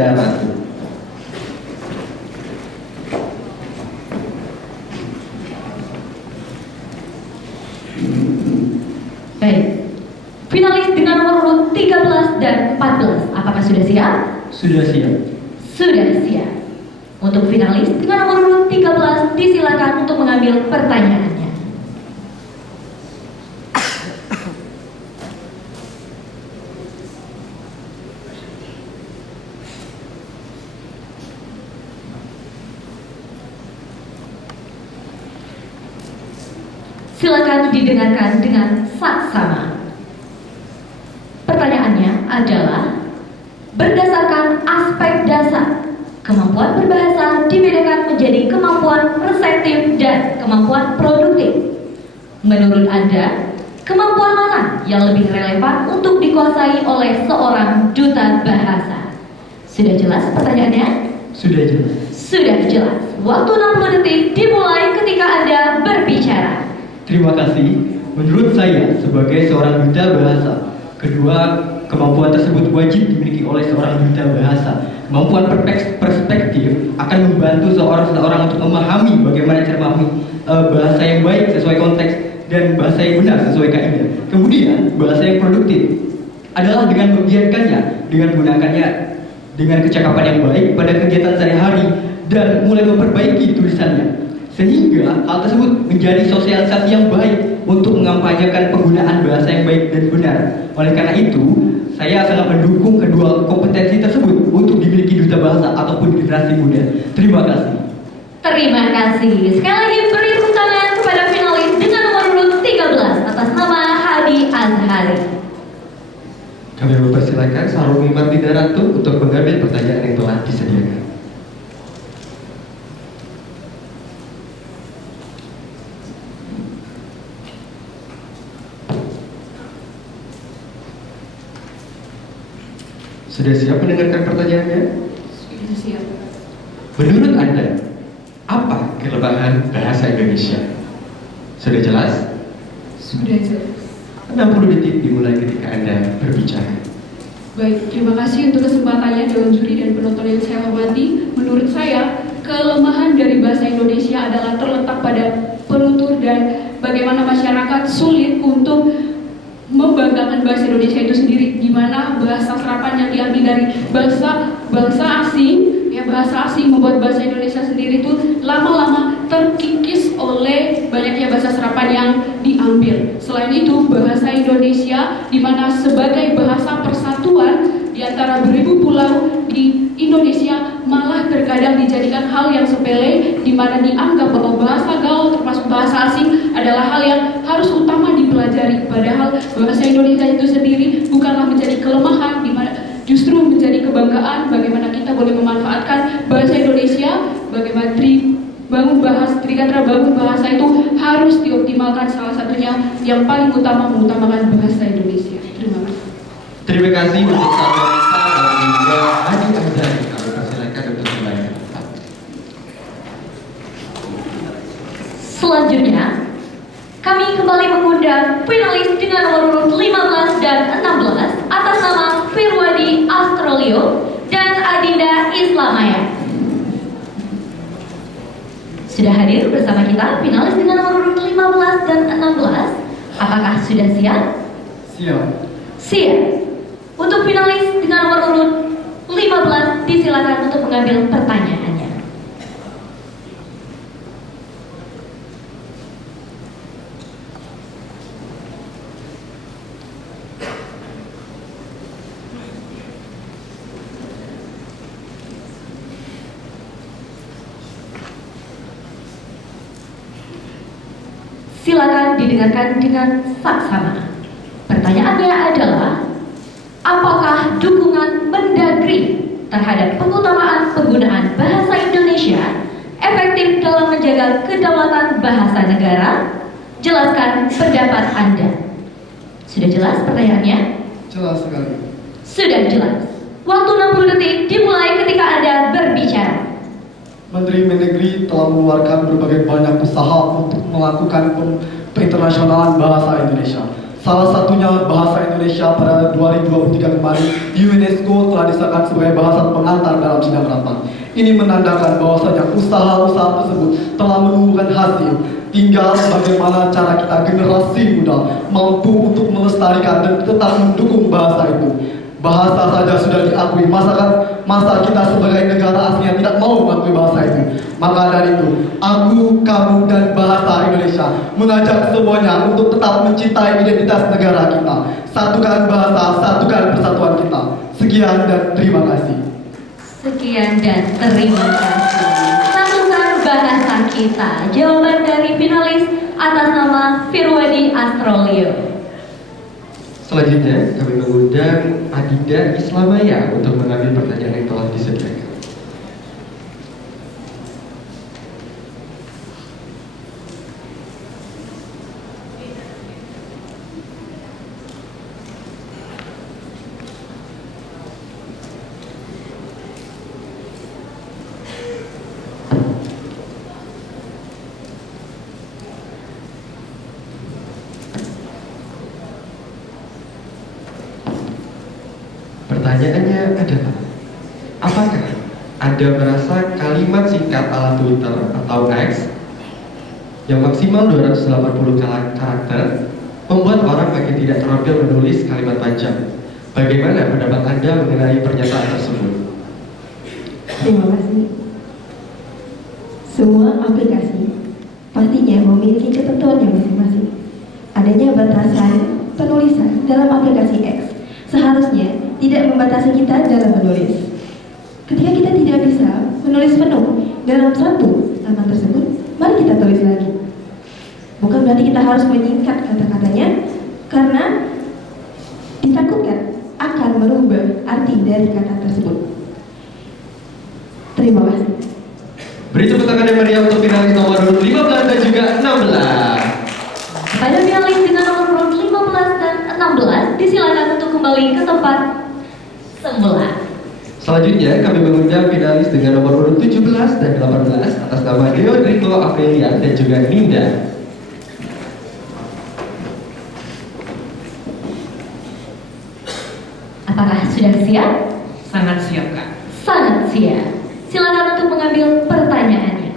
Bunda Ratu. Baik. Finalis dengan nomor urut 13 dan 14, apakah sudah siap? Sudah siap. Sudah siap. Untuk finalis dengan nomor urut 13, disilakan untuk mengambil pertanyaannya. Silakan didengarkan dengan saksama. Pertanyaannya adalah, berdasarkan aspek dasar, kemampuan berbahasa dibedakan menjadi kemampuan reseptif dan kemampuan produktif. Menurut Anda, kemampuan mana yang lebih relevan untuk dikuasai oleh seorang duta bahasa? Sudah jelas pertanyaannya? Sudah jelas. Sudah jelas. Waktu 60 detik dimulai ketika Anda berbicara. Terima kasih. Menurut saya, sebagai seorang duta bahasa, kedua kemampuan tersebut wajib dimiliki oleh seorang duta bahasa. Kemampuan perspektif akan membantu seorang untuk memahami bagaimana cara memahami bahasa yang baik sesuai konteks dan bahasa yang benar sesuai kaidah. Kemudian, bahasa yang produktif adalah dengan membiarkannya, dengan menggunakannya dengan kecakapan yang baik pada kegiatan sehari-hari dan mulai memperbaiki tulisannya. Sehingga hal tersebut menjadi sosialisasi yang baik untuk mengampanyekan penggunaan bahasa yang baik dan benar. Oleh karena itu, saya sangat mendukung kedua kompetensi tersebut untuk dimiliki duta bahasa ataupun generasi muda. Terima kasih. Terima kasih. Sekali lagi beri tepuk tangan kepada finalis dengan nomor urut 13 atas nama Hadi Azhari. Kami mempersilakan Sarumi Martinda Ratu untuk mengambil pertanyaan yang telah disediakan. Sudah siap mendengarkan pertanyaannya? Sudah siap. Menurut Anda, apa kelemahan bahasa Indonesia? Sudah jelas? Sudah jelas. 60 detik dimulai ketika Anda berbicara. Baik, terima kasih untuk kesempatannya Dewan Juri dan penonton yang saya hormati. Menurut saya, kelemahan dari bahasa Indonesia adalah terletak pada penutur dan bagaimana masyarakat sulit untuk membanggakan bahasa Indonesia itu sendiri, di mana bahasa serapan yang diambil dari bangsa asing, ya bahasa asing membuat bahasa Indonesia sendiri itu lama-lama terkikis oleh banyaknya bahasa serapan yang diambil. Selain itu, bahasa Indonesia di mana sebagai bahasa persatuan di antara beribu pulau di Indonesia malah terkadang dijadikan hal yang sepele, di mana dianggap bahwa bahasa gaul termasuk bahasa asing adalah hal yang harus utama dipelajari. Padahal bahasa Indonesia itu sendiri bukanlah menjadi kelemahan, di mana justru menjadi kebanggaan bagaimana kita boleh memanfaatkan bahasa Indonesia, bagaimana Trikatra bangun bahasa itu harus dioptimalkan, salah satunya yang paling utama mengutamakan bahasa Indonesia. Terima kasih. Terima kasih untuk Sarwanita dan juga Hadi Azhari. Kami persilakan untuk kembali. Selanjutnya, kami kembali mengundang finalis dengan nomor urut 15 dan 16 atas nama Firwadi Astrolio dan Adinda Islamaya. Sudah hadir bersama kita finalis dengan nomor urut 15 dan 16. Apakah sudah siap? Siap. Siap. Untuk finalis dengan nomor urut 15, disilakan untuk mengambil pertanyaannya. Silakan didengarkan dengan saksama. Pertanyaannya adalah, apakah dukungan Mendagri terhadap pengutamaan penggunaan bahasa Indonesia efektif dalam menjaga kedaulatan bahasa negara? Jelaskan pendapat Anda. Sudah jelas pertanyaannya? Jelas sekali. Sudah jelas. Waktu 60 detik dimulai ketika Anda berbicara. Menteri Mendagri telah mengeluarkan berbagai banyak usaha untuk melakukan perinternasionalan bahasa Indonesia. Salah satunya bahasa Indonesia pada 2023 kemarin UNESCO telah disahkan sebagai bahasa pengantar dalam sidang rapat. Ini menandakan bahwasanya usaha-usaha tersebut telah menumbuhkan hasil. Tinggal bagaimana cara kita generasi muda mampu untuk melestarikan dan tetap mendukung bahasa itu. Bahasa saja sudah diakui, masa kita sebagai negara asing yang tidak mau mengakui bahasa itu. Maka dari itu, aku, kamu, dan bahasa Indonesia mengajak semuanya untuk tetap mencintai identitas negara kita. Satukan bahasa, satukan persatuan kita. Sekian dan terima kasih. Sekian dan terima kasih. Satukan bahasa kita. Jawaban dari finalis atas nama Firwadi Astrolio. Selanjutnya kami mengundang Adinda Islamaya untuk mengambil pertanyaan yang telah disediakan. Pertanyaannya adalah, apakah Anda merasa kalimat singkat ala Twitter atau X yang maksimal 280 karakter membuat orang makin tidak terampil menulis kalimat panjang? Bagaimana pendapat Anda mengenai pernyataan tersebut? Terima kasih. Semua aplikasi pastinya memiliki ketentuannya masing-masing. Adanya batasan penulisan dalam aplikasi X seharusnya tidak membatasi kita dalam menulis. Ketika kita tidak bisa menulis penuh dalam satu laman tersebut, mari kita tulis lagi. Bukan berarti kita harus menyingkat kata-katanya, karena ditakutkan akan merubah arti dari kata tersebut. Terima kasih. Beri tepuk tangan yang meriah untuk finalis nomor 15 dan juga 16. Pada finalis dengan nomor urut 15 dan 16 disilakan untuk kembali ke tempat semula. Selanjutnya kami mengundang finalis dengan nomor urut 17 dan 18 atas nama Deodrito Aprilia dan juga Ninda. Apakah sudah siap? Sangat siap, Kak. Sangat siap. Silakan untuk mengambil pertanyaannya.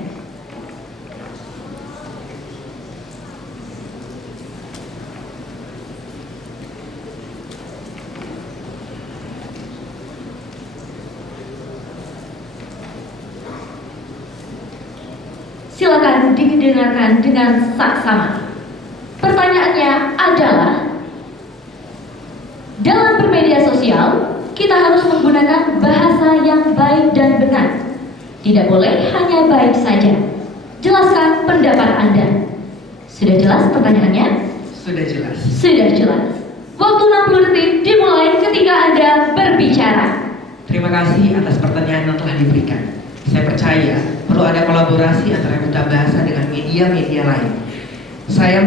Silakan didengarkan dengan saksama. Pertanyaannya adalah, dalam bermedia sosial, kita harus menggunakan bahasa yang baik dan benar. Tidak boleh hanya baik saja. Jelaskan pendapat Anda. Sudah jelas pertanyaannya? Sudah jelas. Sudah jelas. Waktu 60 detik dimulai ketika Anda berbicara. Terima kasih atas pertanyaan yang telah diberikan. Saya percaya perlu ada kolaborasi antara Duta Bahasa dengan media-media lain. Saya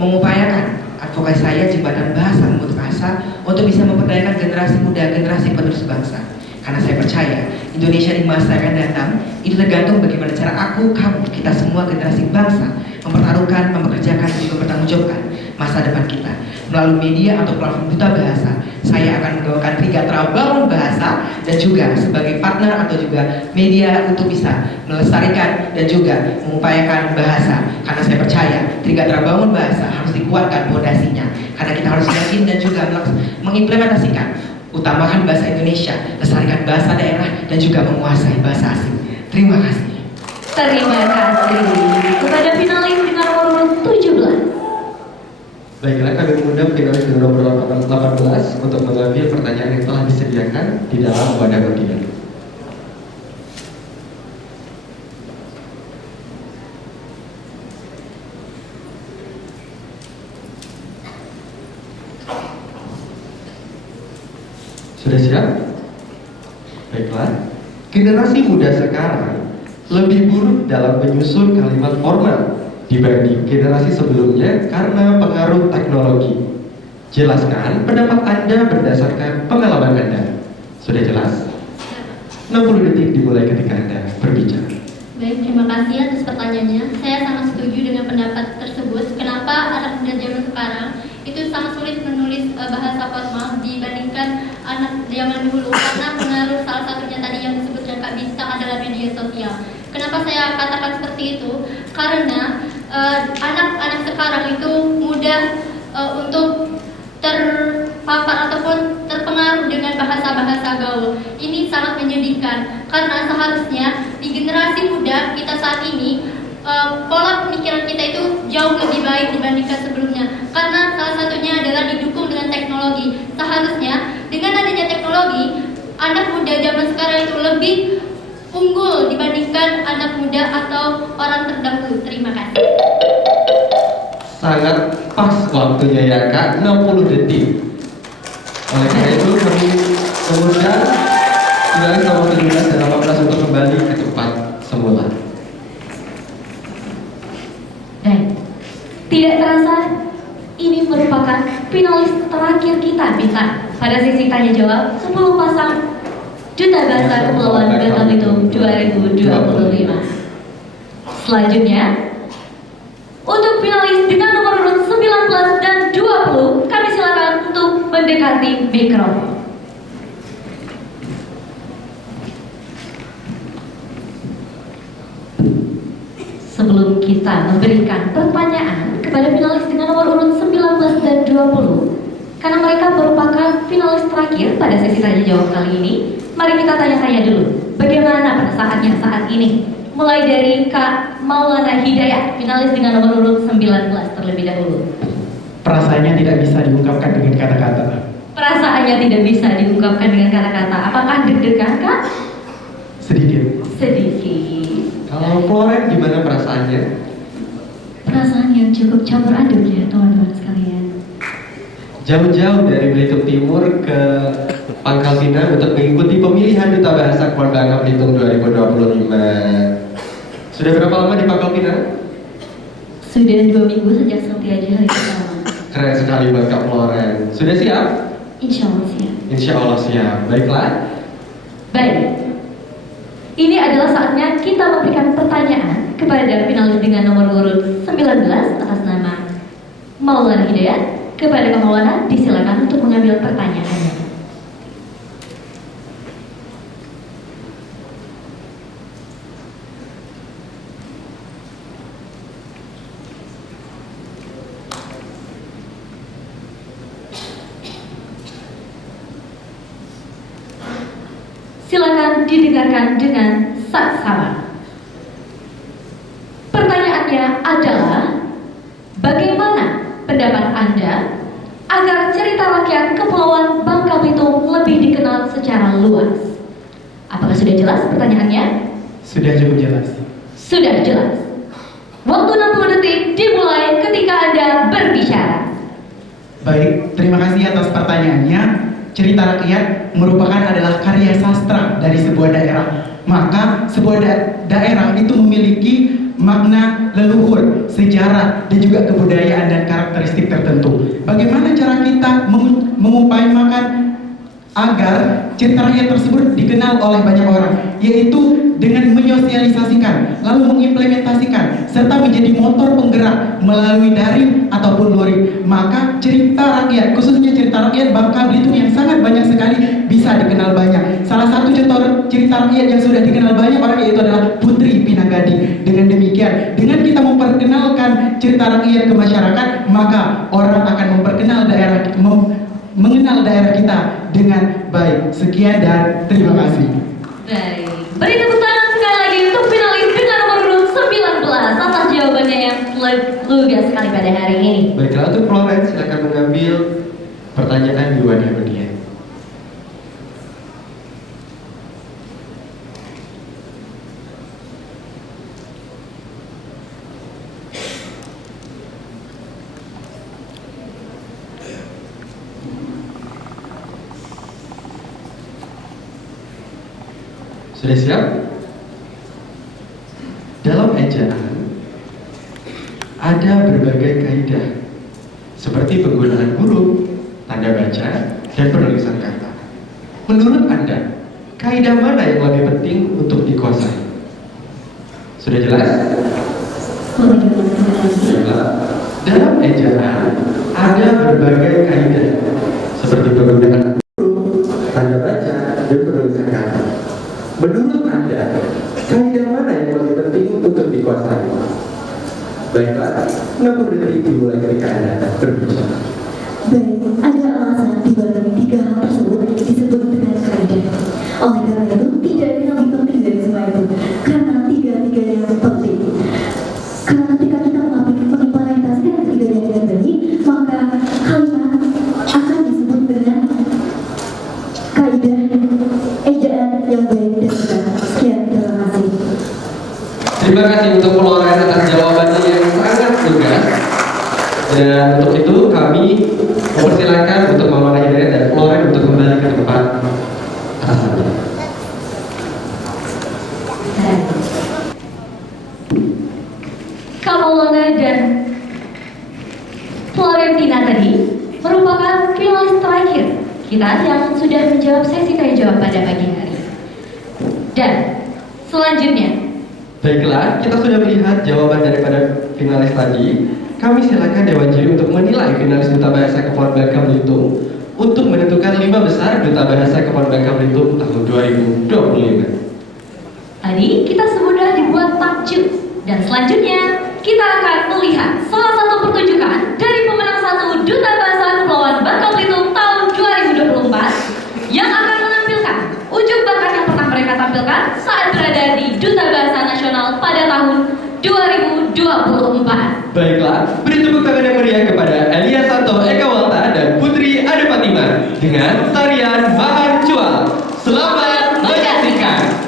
mengupayakan advokasi saya jembatan bahasa membuat bahasa untuk bisa memperdayakan generasi muda, generasi penerus bangsa. Karena saya percaya Indonesia di masa yang akan datang itu tergantung bagaimana cara aku, kamu, kita semua generasi bangsa mempertaruhkan, mempekerjakan, dan juga bertanggungjawabkan masa depan kita. Melalui media atau platform Duta Bahasa, saya akan menggaungkan Trigatra Bangun Bahasa dan juga sebagai partner atau juga media untuk bisa melestarikan dan juga mengupayakan bahasa. Karena saya percaya Trigatra Bangun Bahasa harus dikuatkan fondasinya. Karena kita harus yakin dan juga mengimplementasikan, utamakan bahasa Indonesia, lestarikan bahasa daerah dan juga menguasai bahasa asing. Terima kasih. Terima kasih kepada finalis dengan nomor 17. Baiklah, kami mengundang finalis dengan nomor 18 untuk mengambil pertanyaan yang telah disediakan di dalam wadah undian. Sudah siap? Baiklah, generasi muda sekarang lebih buruk dalam menyusun kalimat formal dibanding generasi sebelumnya karena pengaruh teknologi. Jelaskan pendapat Anda berdasarkan pengalaman Anda. Sudah jelas? 60 detik dimulai ketika Anda berbicara. Baik, terima kasih atas pertanyaannya. Saya sangat setuju dengan pendapat tersebut. Kenapa anak muda zaman sekarang itu sangat sulit menulis bahasa formal dibandingkan anak zaman dulu karena pengaruh salah satunya tadi yang disebutkan Kak Bintang adalah media sosial. Kenapa saya katakan seperti itu? Karena anak-anak sekarang itu mudah untuk terpapar ataupun terpengaruh dengan bahasa-bahasa gaul. Ini sangat menyedihkan karena seharusnya di generasi muda kita saat ini pola pemikiran kita itu jauh lebih baik dibandingkan sebelumnya karena salah satunya adalah didukung dengan teknologi. Seharusnya dengan adanya teknologi anak muda zaman sekarang itu lebih unggul dibandingkan anak muda atau orang terdahulu. Terima kasih. Sangat pas waktunya ya Kak, 60 detik. Oleh karena itu kami mengundang finalis nomor 17 dan 18 untuk kembali ke tempat semula. Dan tidak terasa ini merupakan finalis terakhir kita Bintang pada sesi tanya jawab 10 pasang Duta Bahasa Kepulauan Bangka Belitung 2025. Selanjutnya untuk finalis dengan nomor urut 19 dan 20 kami silakan untuk mendekati mikrofon. Sebelum kita memberikan pertanyaan kepada finalis dengan nomor urut 19 dan 20, karena mereka merupakan finalis terakhir pada sesi tanya jawab kali ini, mari kita tanya-tanya dulu bagaimana perasaannya saat ini. Mulai dari Kak Maulana Hidayat, finalis dengan nomor urut 19 terlebih dahulu. Perasaannya tidak bisa diungkapkan dengan kata-kata. Perasaannya tidak bisa diungkapkan dengan kata-kata. Apakah deg-degan Kak? Sedikit. Sedikit. Kalau Floren gimana perasaannya? Perasaan yang cukup campur aduk ya teman-teman sekalian. Jauh-jauh dari Belitung Timur ke Pangkal Pinang untuk mengikuti pemilihan Duta Bahasa Kepulauan Bangka Belitung 2025. Sudah berapa lama di Pangkal Pinang? Sudah 2 minggu sejak Santiago hari pertama. Keren sekali buat Kak Floren. Sudah siap? Insya Allah siap. Insya Allah siap. Baiklah. Baik. Ini adalah saatnya kita memberikan pertanyaan kepada finalis dengan nomor urut 19 atas nama Maulana Hidayat. Kepada Kak Maulana, disilakan untuk mengambil pertanyaannya. Silakan didengarkan dengan saksama. Pertanyaannya adalah, bagaimana pendapat Anda agar cerita rakyat Kepulauan Bangka Belitung lebih dikenal secara luas? Apakah sudah jelas pertanyaannya? Sudah cukup jelas. Sudah jelas. Waktu 60 detik dimulai ketika Anda berbicara. Baik, terima kasih atas pertanyaannya. Cerita rakyat merupakan adalah karya sastra dari sebuah daerah. Maka sebuah daerah itu memiliki makna leluhur, sejarah, dan juga kebudayaan dan karakteristik tertentu. Bagaimana cara kita mengupayakan agar cerita rakyat tersebut dikenal oleh banyak orang, yaitu dengan menyosialisasikan, lalu mengimplementasikan, serta menjadi motor penggerak melalui daring ataupun luring. Maka cerita rakyat, khususnya cerita rakyat Bangka Belitung yang sangat banyak sekali bisa dikenal banyak. Salah satu contoh cerita rakyat yang sudah dikenal banyak orang yaitu adalah Putri Pinanggadi. Dengan demikian, dengan kita memperkenalkan cerita rakyat ke masyarakat, maka orang akan mengenal daerah kita dengan baik. Sekian dan terima kasih. Baik. Beri tepuk tangan sekali lagi untuk finalis dengan nomor urut 19 atas jawabannya yang lugas sekali pada hari ini. Baiklah, untuk Floren silakan mengambil pertanyaan di wadah undian. Sudah siap? Dalam ejaan ada berbagai kaidah seperti penggunaan huruf, tanda baca, dan penulisan kata. Menurut Anda, kaidah mana yang lebih penting untuk dikuasai? Sudah jelas? Sudah. Dalam ejaan ada berbagai kaidah seperti penggunaan huruf, tanda baca, dan penulisan kata. Menurut Anda, kaidah mana yang paling penting untuk dikuasai? Baiklah, 60 detik dimulai ketika Anda berbicara. Baik, ada alasan di balik tiga hal tersebut disebut dengan kaidah. Oleh karena itu, tidak ada yang lebih penting dari semua itu. Karena tiga-tiganya penting. Karena ketika kita mengimplementasikan ketiganya dengan baik, maka kalimat akan disebut dengan kaidah ejaan yang baik dan benar. Sekian, terima kasih. Terima kasih untuk Floren atas jawabannya yang sangat tegas. Dan untuk itu kami mempersilakan untuk Maulana Hidayat dan Floren untuk kembali ke tempat asalnya. Maulana dan Florentina tadi merupakan finalis terakhir kita yang sudah menjawab sesi tanya jawab pada pagi hari. Dan selanjutnya, Baiklah, kita sudah melihat jawaban daripada finalis tadi. Kami silakan Dewan Juri untuk menilai finalis Duta Bahasa Kepulauan Bangka Belitung untuk menentukan 5 besar Duta Bahasa Kepulauan Bangka Belitung tahun 2025. tadi kita sudah dibuat takjub. Dan selanjutnya, kita akan melihat salah satu pertunjukan dari pemenang satu Duta Bahasa Kepulauan Bangka Belitung tahun 2024 yang akan menampilkan ujuk bakat yang pernah mereka tampilkan saat berada di Duta Bahasa Nasional pada tahun 2024. Baiklah, beri tepuk tangan yang meriah kepada Elia Santo Eka Walta dan Putri Ade Fatima dengan tarian Bahar Jual. Selamat menyaksikan.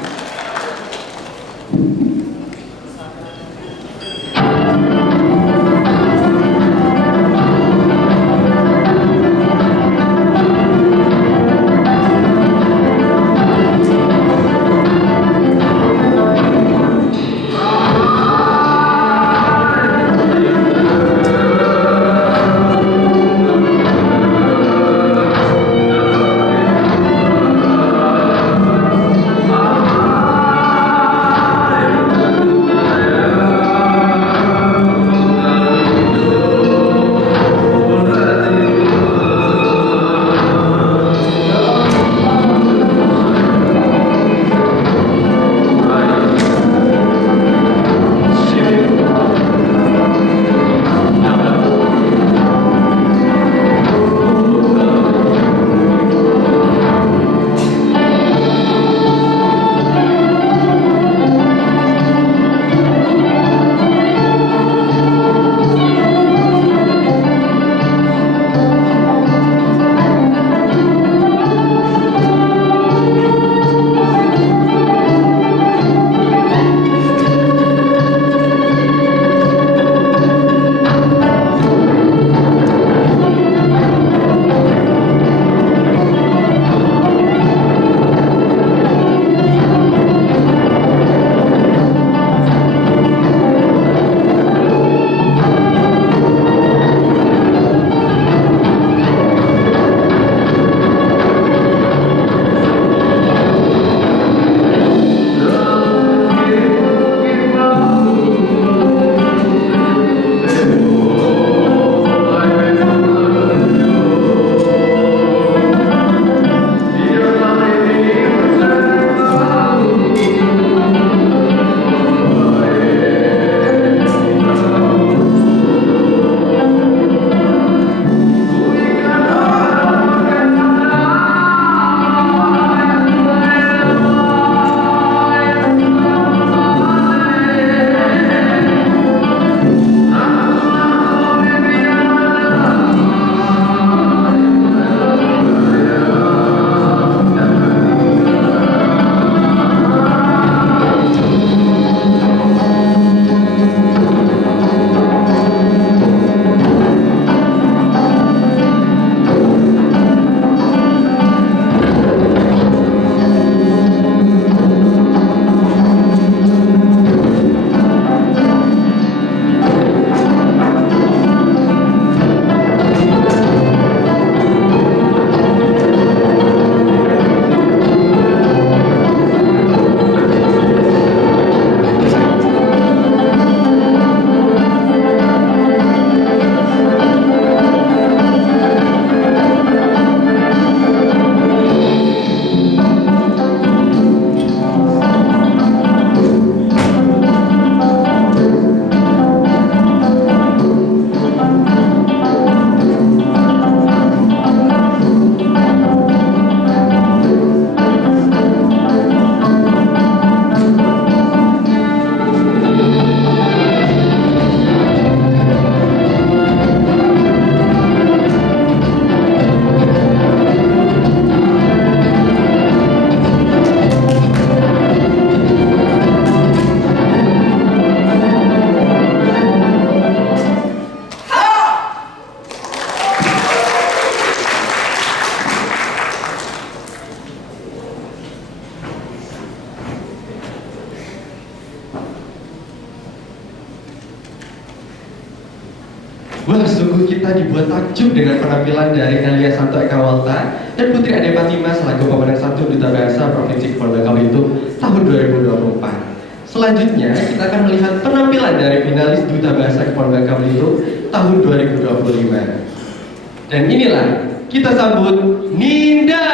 Wah, sungguh kita dibuat takjub dengan penampilan dari Elia Santo Eka Walta dan Putri Ade Fatima selaku Pemenang 1 Duta Bahasa Provinsi Kepulauan Bangka Belitung tahun 2024. Selanjutnya, kita akan melihat penampilan dari finalis Duta Bahasa Kepulauan Bangka Belitung tahun 2025. Dan inilah, kita sambut Ninda.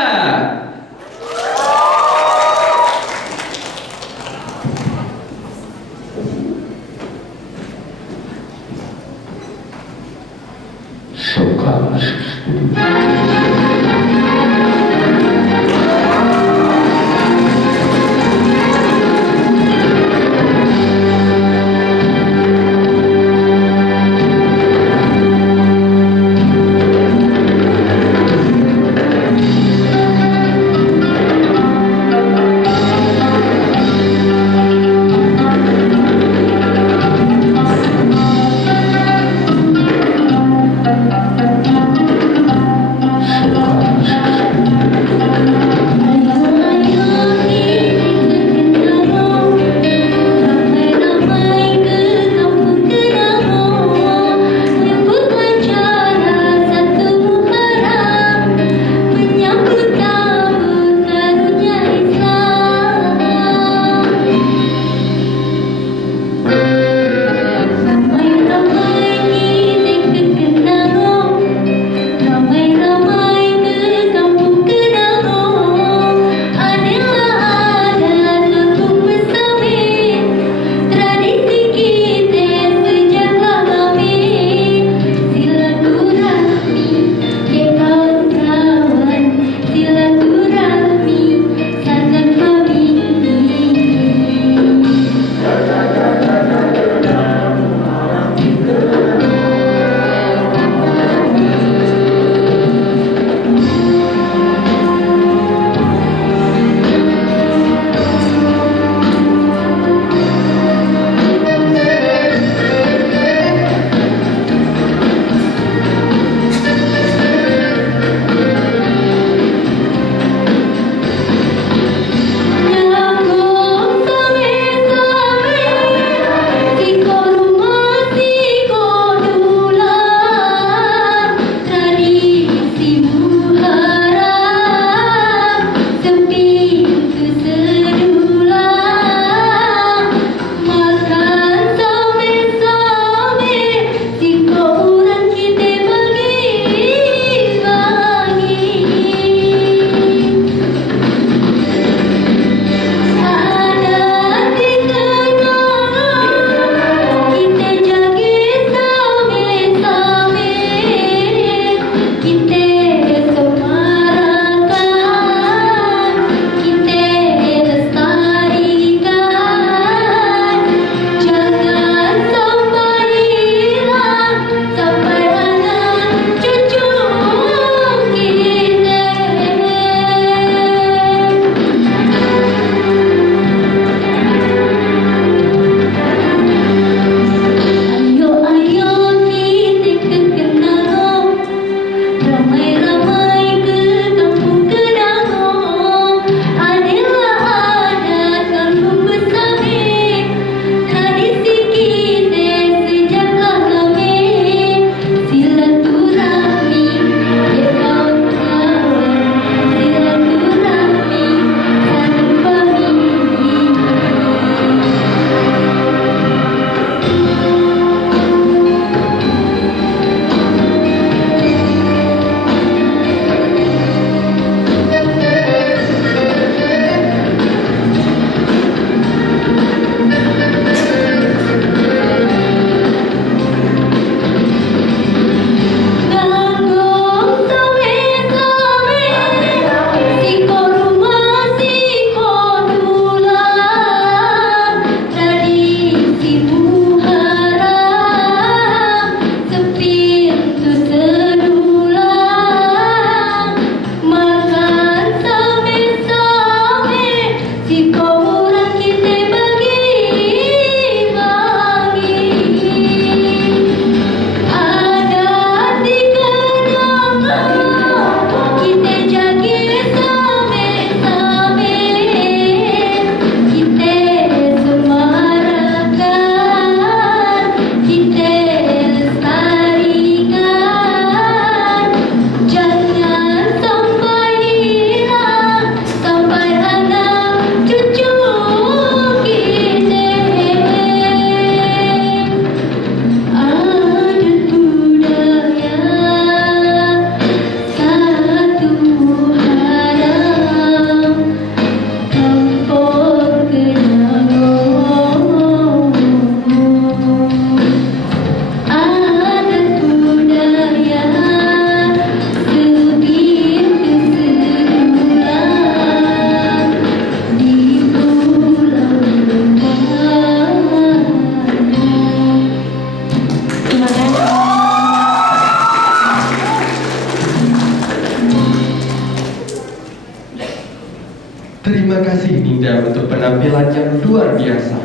kasih Ninda untuk penampilan yang luar biasa.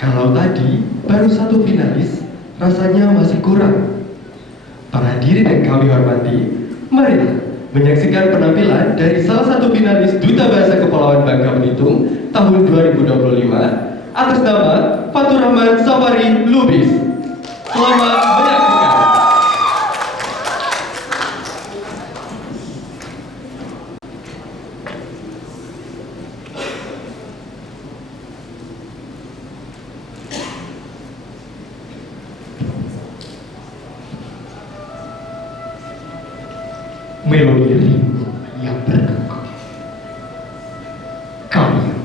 Kalau tadi baru satu finalis, rasanya masih kurang. Para hadirin yang kami hormati, marilah menyaksikan penampilan dari salah satu finalis Duta Bahasa Kepulauan Bangka Belitung tahun 2025 atas nama Fatur Rahman Safari Lubis. Selamat menyaksikan. Melodi rindu yang bergema. Karya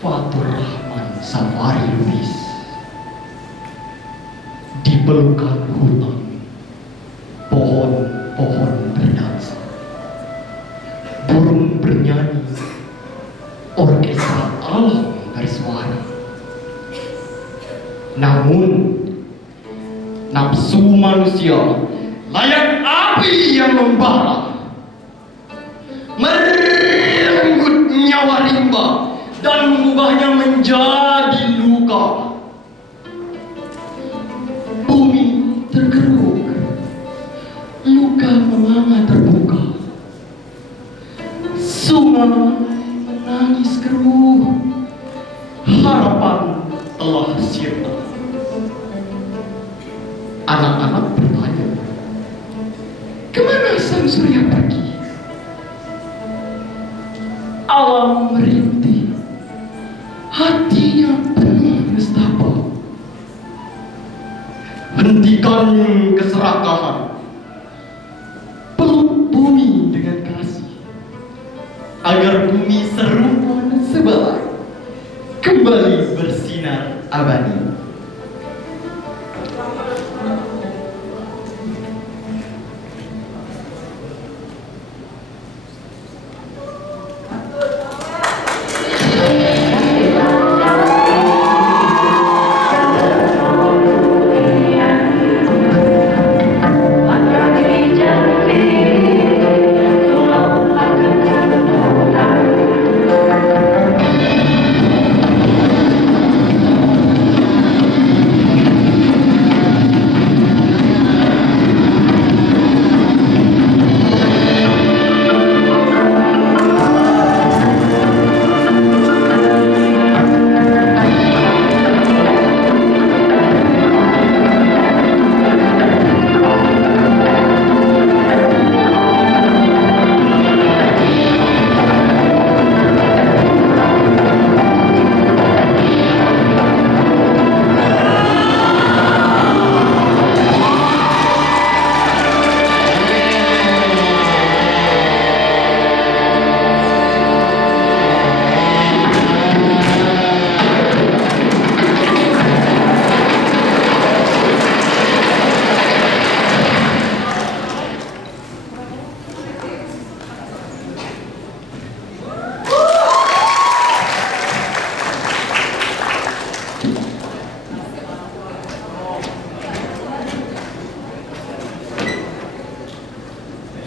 Fatur Rahman Safari Lubis. Di pelukan hutan, pohon-pohon berdansa, burung bernyanyi, orkestra alam bersuara. Namun nafsu manusia layak api yang membara, merenggut nyawa rimba dan mengubahnya menjadi luka. Bumi tergeruk, luka menganga terbuka, sungai menangis keruh, harapan telah sirna. Anak-anak bertanya, kemana sang surya pergi? Alam merintih, hatinya penuh nestapa. Hentikan keserakahan, peluk bumi dengan kasih, agar bumi serupa sebalai kembali bersinar abadi.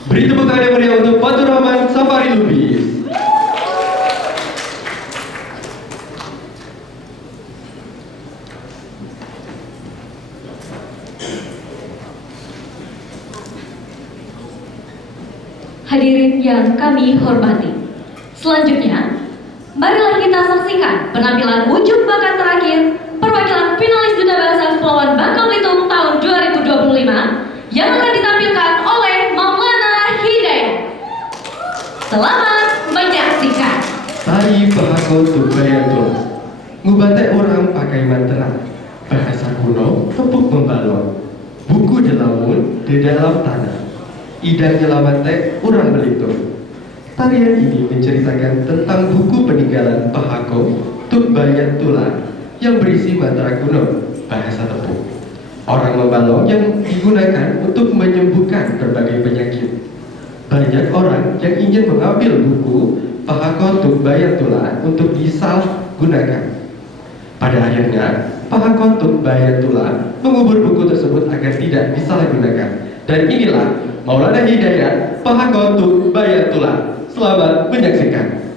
Beri tepuk tangan yang meriah untuk Fatur Rahman Safari Lubis. Hadirin yang kami hormati, selanjutnya marilah kita saksikan penampilan wujud bakat terakhir perwakilan finalis Duta Bahasa Kepulauan Bangka Belitung tahun 2025 yang akan ditampilkan oleh Maulana Hidayat. Selamat menyaksikan. Tari bahako tubayatul, ngubate orang pakai mantra, bahasa kuno tepuk membalon, buku delamun di dalam tanah, idang nyelamate orang Belitung. Tarian ini menceritakan tentang buku peninggalan bahako tubayatulan yang berisi mantra kuno, bahasa tepuk. Orang membalon yang digunakan untuk menyembuhkan berbagai penyakit. Banyak orang yang ingin mengambil buku Pahakotuk Bayatullah untuk disalahgunakan. Pada akhirnya, Pahakotuk Bayatullah mengubur buku tersebut agar tidak disalahgunakan. Dan inilah Maulana Hidayat Pahakotuk Bayatullah. Selamat menyaksikan.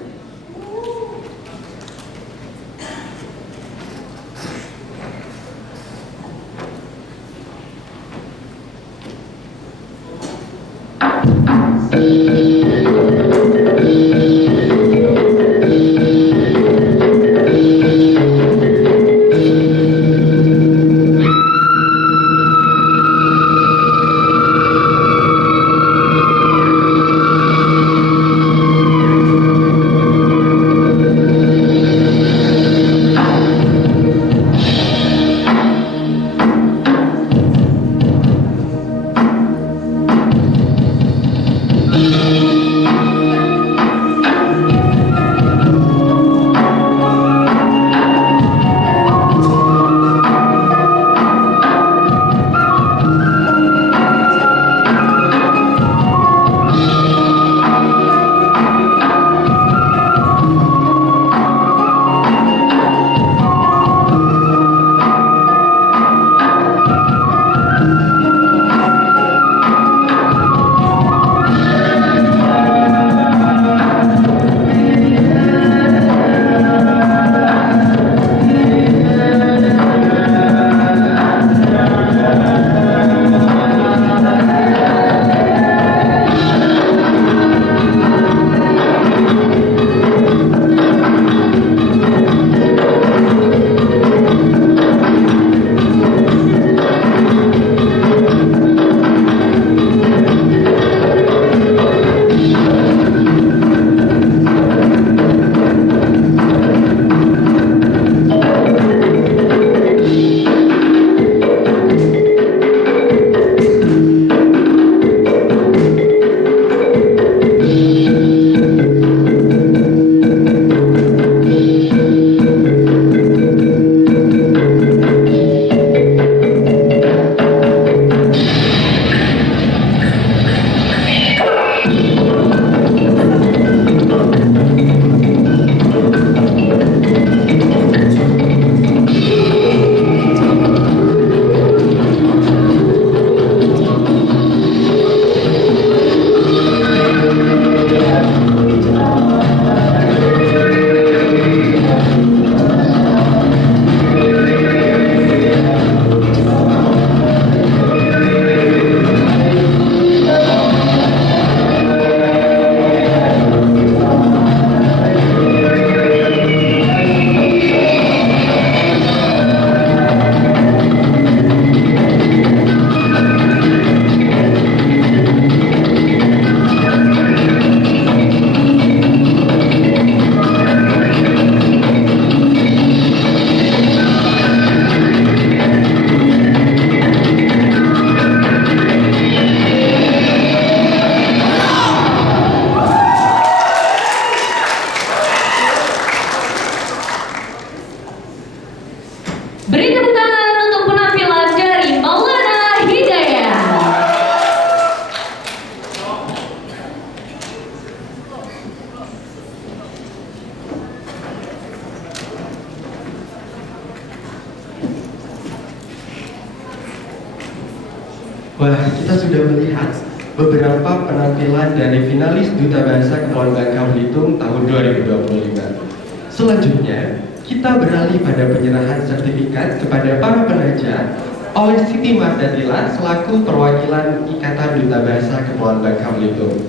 Wah, kita sudah melihat beberapa penampilan dari finalis Duta Bahasa Kepulauan Bangka Belitung tahun 2025. Selanjutnya, kita beralih pada penyerahan sertifikat kepada para penaja oleh Siti Mardatila selaku perwakilan Ikatan Duta Bahasa Kepulauan Bangka Belitung.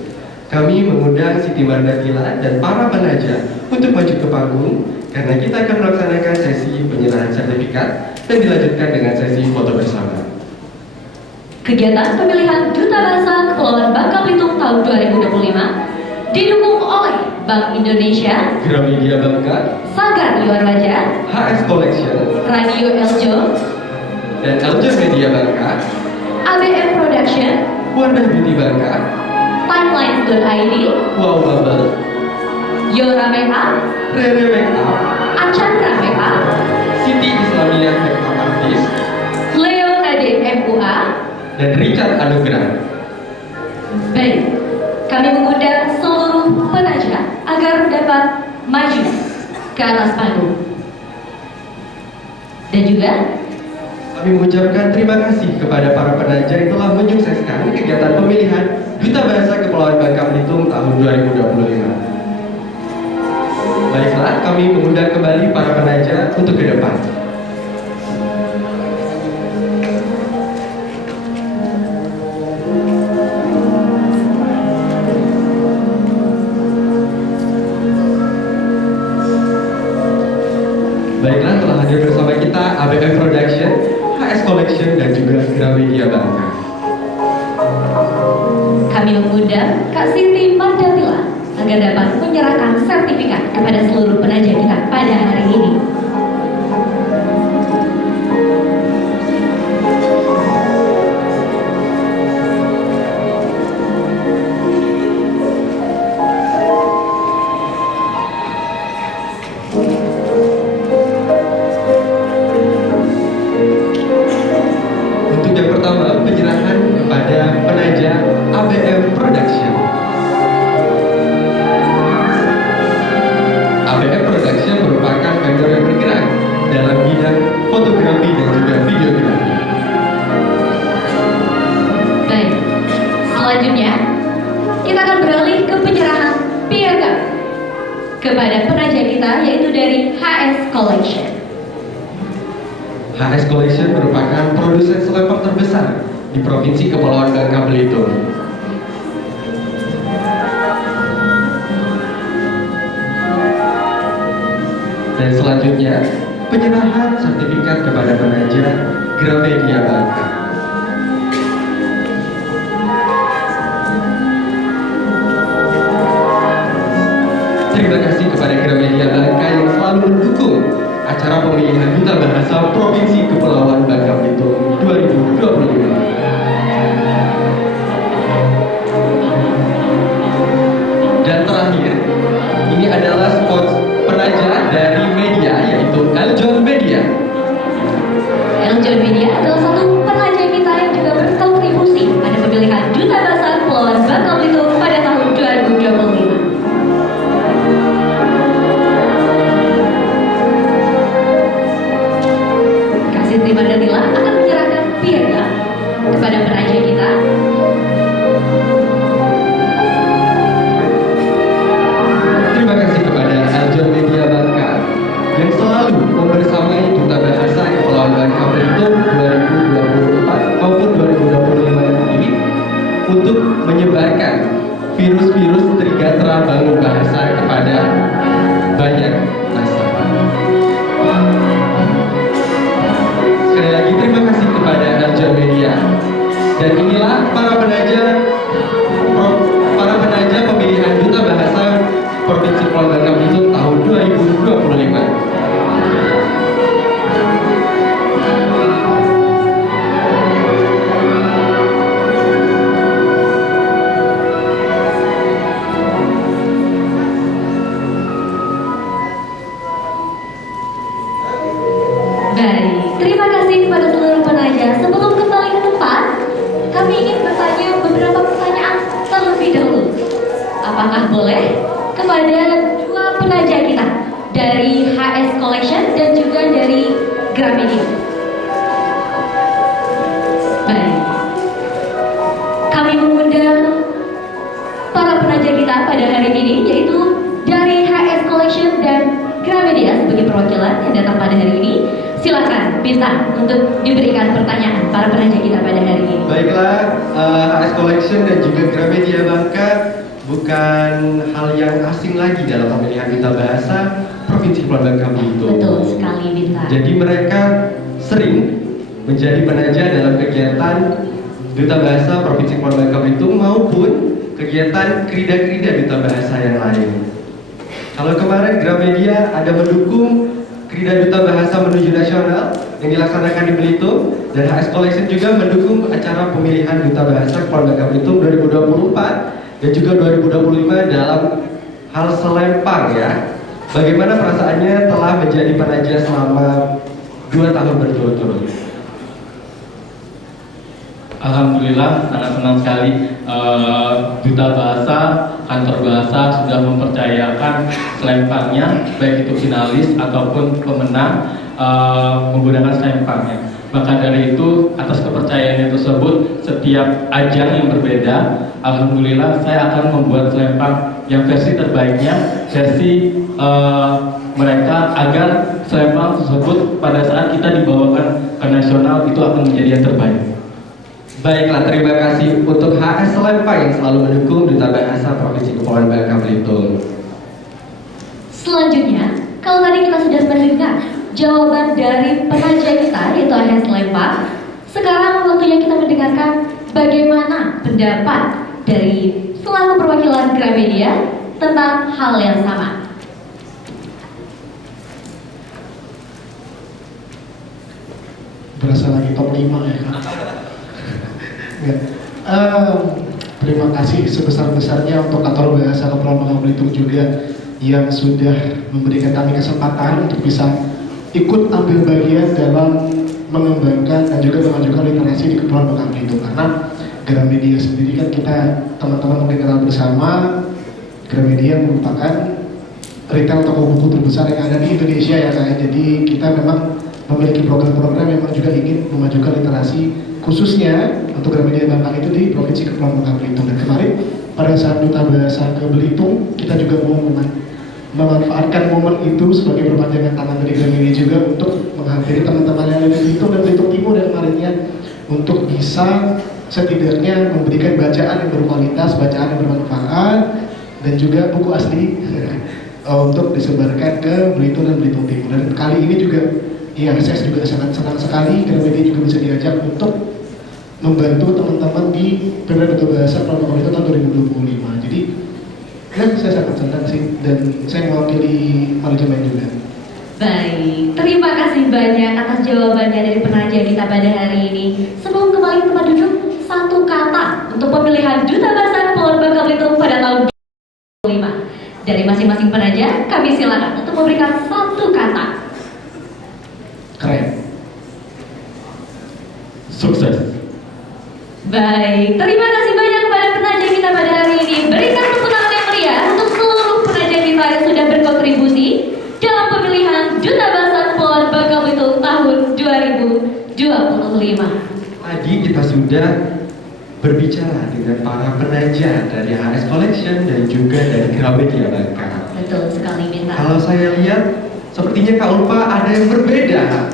Kami mengundang Siti Mardatila dan para penaja untuk maju ke panggung karena kita akan melaksanakan sesi penyerahan sertifikat dan dilanjutkan dengan sesi foto bersama. Kegiatan pemilihan Duta Bahasa Kepulauan Bangka Belitung tahun 2025 didukung oleh Bank Indonesia, Gramedia Bangka, Sagar Luar Raja, HS Collection, Radio Eljo, dan Eljo Media Bangka, ABM Production, Wardah Beauty Bangka, Timelines.id, Wow Bubble, Yora Makeup, Rere Makeup, Achandra Makeup, Siti Islamiyah Makeup Artist, Leo Nadine MUA. dan Richard Anugrah. Baik, kami mengundang seluruh penaja agar dapat maju ke atas panggung. Dan juga Kami mengucapkan terima kasih kepada para penaja yang telah menyukseskan kegiatan pemilihan Duta Bahasa Kepulauan Bangka Belitung tahun 2025. Baiklah, kami mengundang kembali para penaja untuk ke depan. Baiklah, telah hadir bersama kita ABM Production, HS Collection, dan juga Gramedia Bangka. kami mengundang Kak Siti Mardatila agar dapat menyerahkan sertifikat kepada seluruh penaja kita pada hari ini. Untuk yang pertama, penyerahan kepada penaja ABM Production. ABM Production merupakan vendor yang bergerak dalam bidang fotografi dan juga videografi. Baik, selanjutnya kita akan beralih ke penyerahan piagam kepada penaja kita yaitu dari HS Collection. HS Collection merupakan produsen selepak terbesar di Provinsi Kepulauan Bangka Belitung. Dan selanjutnya, penyerahan sertifikat kepada penaja Gramedia Bangka. Terima kasih kepada Gramedia Bangka yang selalu mendukung acara pemilihan Duta Bahasa Provinsi Kepulauan Bangka Belitung 2025. Dan terakhir, ini adalah spot penaja dari media yaitu Eljon Media. Eljon Media adalah satu penaja kita yang juga berkontribusi pada pemilihan Duta Bahasa Kepulauan Bangka Belitung pada tahun 2025. Kak Siti Mardatila akan menyerahkan piagam kepada penaja kita. Terima kasih kepada Eljon Media Bangka yang selalu membersamai Duta Bahasa Kepulauan Bangka Belitung 2024 maupun 2025 ini untuk menyebarkan virus-virus Trigatra Bangun Bahasa kepada banyak nasabah. Sekali lagi terima kasih kepada Eljon Media. Dan inilah para penaja pemilihan Duta Bahasa Provinsi Kepulauan Bangka Belitung tahun 2025. Baik, terima kasih kepada seluruh penaja. Sebelum kembali ke tempat, kami ingin bertanya beberapa pertanyaan terlebih dahulu. Apakah boleh kepada dua penaja kita dari HS Collection dan juga dari Gramedia? Baik, kita pada hari ini, yaitu dari HS Collection dan Gramedia sebagai perwakilan yang datang pada hari ini. Silakan Bintang untuk diberikan pertanyaan para penaja kita pada hari ini. Baiklah, HS Collection dan juga Gramedia Bangka bukan hal yang asing lagi dalam pemilihan duta bahasa Provinsi Kepulauan Bangka Belitung. Betul sekali Bintang. Jadi mereka sering menjadi penaja dalam kegiatan duta bahasa Provinsi Kepulauan Bangka Belitung maupun kegiatan krida-krida duta bahasa yang lain. Kalau kemarin Gramedia ada mendukung krida duta bahasa menuju nasional yang dilaksanakan di Belitung, dan HS Collection juga mendukung acara pemilihan duta bahasa Kepulauan Bangka Belitung 2024 dan juga 2025 dalam hal selempang ya. Bagaimana perasaannya telah menjadi penaja selama 2 tahun berturut-turut? Alhamdulillah sangat senang sekali duta bahasa, kantor bahasa sudah mempercayakan selempangnya baik itu finalis ataupun pemenang menggunakan selempangnya. Maka dari itu atas kepercayaannya tersebut setiap ajang yang berbeda, alhamdulillah saya akan membuat selempang yang versi terbaiknya, versi mereka agar selempang tersebut pada saat kita dibawakan ke nasional itu akan menjadi yang terbaik. Baiklah, terima kasih untuk HS Selempang yang selalu mendukung duta bahasa Provinsi Kepulauan Bangka Belitung. Selanjutnya, kalau tadi kita sudah mendengar jawaban dari penaja kita yaitu HS Selempang, sekarang waktunya kita mendengarkan bagaimana pendapat dari selaku perwakilan Gramedia tentang hal yang sama. Berasa lagi top 5 ya Kak. Terima kasih sebesar-besarnya untuk kantor bahasa Kepulauan Bangka Belitung juga yang sudah memberikan kami kesempatan untuk bisa ikut ambil bagian dalam mengembangkan dan juga memajukan literasi di Kepulauan Bangka Belitung. Karena Gramedia sendiri kan kita teman-teman mungkin kenal bersama, Gramedia merupakan retail toko buku terbesar yang ada di Indonesia ya Kak. Jadi kita memang memiliki program-program yang memang juga ingin memajukan literasi khususnya untuk Gramedia Bangka itu di Provinsi Kepulauan Bangka Belitung. Dan kemarin pada saat duta bahasa ke Belitung, kita juga mau memanfaatkan momen itu sebagai perpanjangan tangan dari Gramedia juga untuk menghampiri teman-teman yang ada di Belitung dan Belitung Timur dan kemarinnya untuk bisa setidaknya memberikan bacaan yang berkualitas, bacaan yang bermanfaat dan juga buku asli untuk disebarkan ke Belitung dan Belitung Timur. Dan kali ini juga ya saya juga sangat senang sekali Gramedia juga bisa diajak untuk membantu teman-teman di Pemda Duta Bahasa Kepulauan Bangka Belitung tahun 2025. Jadi ya saya sangat senang sih dan saya mewakili manajemen juga. Baik, terima kasih banyak atas jawabannya dari penaja kita pada hari ini. Sebelum kembali ke tempat duduk, satu kata untuk pemilihan Duta Bahasa Kepulauan Bangka Belitung pada tahun 2025. Dari masing-masing penaja, kami silakan untuk memberikan satu kata. Keren. Sukses. Baik, terima kasih banyak kepada penaja kita pada hari ini. Berikan tepuk tangan yang meriah untuk seluruh penaja kita yang sudah berkontribusi dalam pemilihan Duta Bahasa Kepulauan Bangka Belitung tahun 2025. Tadi kita sudah berbicara dengan para penaja dari HS Collection dan juga dari Gramedia Bangka. Betul sekali Bintang. Kalau saya lihat, sepertinya Kak Ulfa ada yang berbeda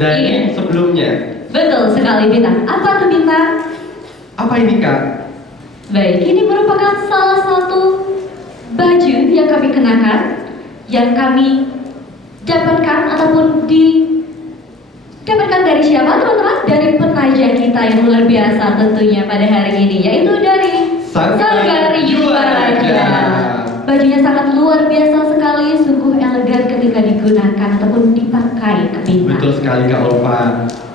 dari sebelumnya. Betul sekali Bintang. Apa tuh Bintang? Apa ini Kak? Baik, ini merupakan salah satu baju yang kami kenakan, yang kami dapatkan ataupun didapatkan dari siapa teman-teman? Dari penaja kita yang luar biasa tentunya pada hari ini, yaitu dari Sanggar Yuwaraja. Bajunya sangat luar biasa sekali, sungguh elegan ketika digunakan ataupun dipakai ke Bintang. Betul sekali Kak Ulfa.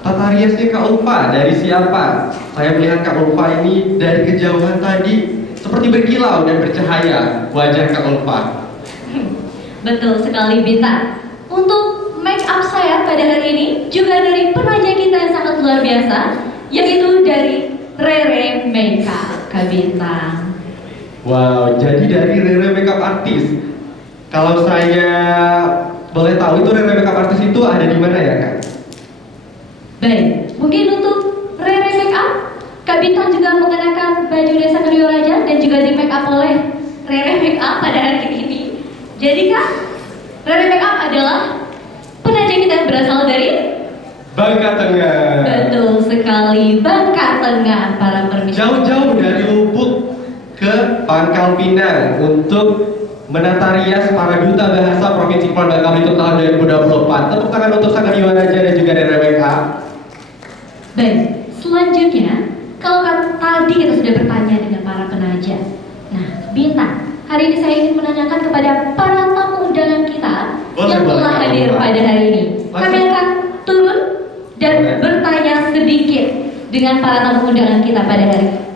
Tata riasnya Kak Ulfa dari siapa? Saya melihat Kak Ulfa ini dari kejauhan tadi seperti berkilau dan bercahaya wajah Kak Ulfa. Betul sekali Bintang. Untuk make up saya pada hari ini juga dari penaja kita yang sangat luar biasa, yaitu dari Rere Makeup Kak Bintang. Wow, jadi dari Rere Makeup Artist. Kalau saya boleh tahu itu Rere Makeup Artist itu ada di mana ya Kak? Baik, mungkin untuk Rere Makeup, Kak Bintang juga mengenakan baju Desa Yuwaraja dan juga di make up oleh Rere Make Up pada hari ini. Jadi kan, Rere Make Up adalah penaja kita yang berasal dari Bangka Tengah. betul sekali, Bangka Tengah, para permisi. Jauh-jauh dari Lubuk ke Pangkal Pinang untuk menata rias para duta bahasa Provinsi Kepulauan Bangka Belitung tahun 2024. Tepuk tangan untuk Sanggar Yuwanaja dan juga Rere Make Up. Baik, selanjutnya, kalau tadi kita sudah bertanya dengan para penaja. Nah, Bintang, hari ini saya ingin menanyakan kepada para tamu undangan kita yang telah hadir pada hari ini. Kami akan turun dan bertanya sedikit dengan para tamu undangan kita pada hari ini.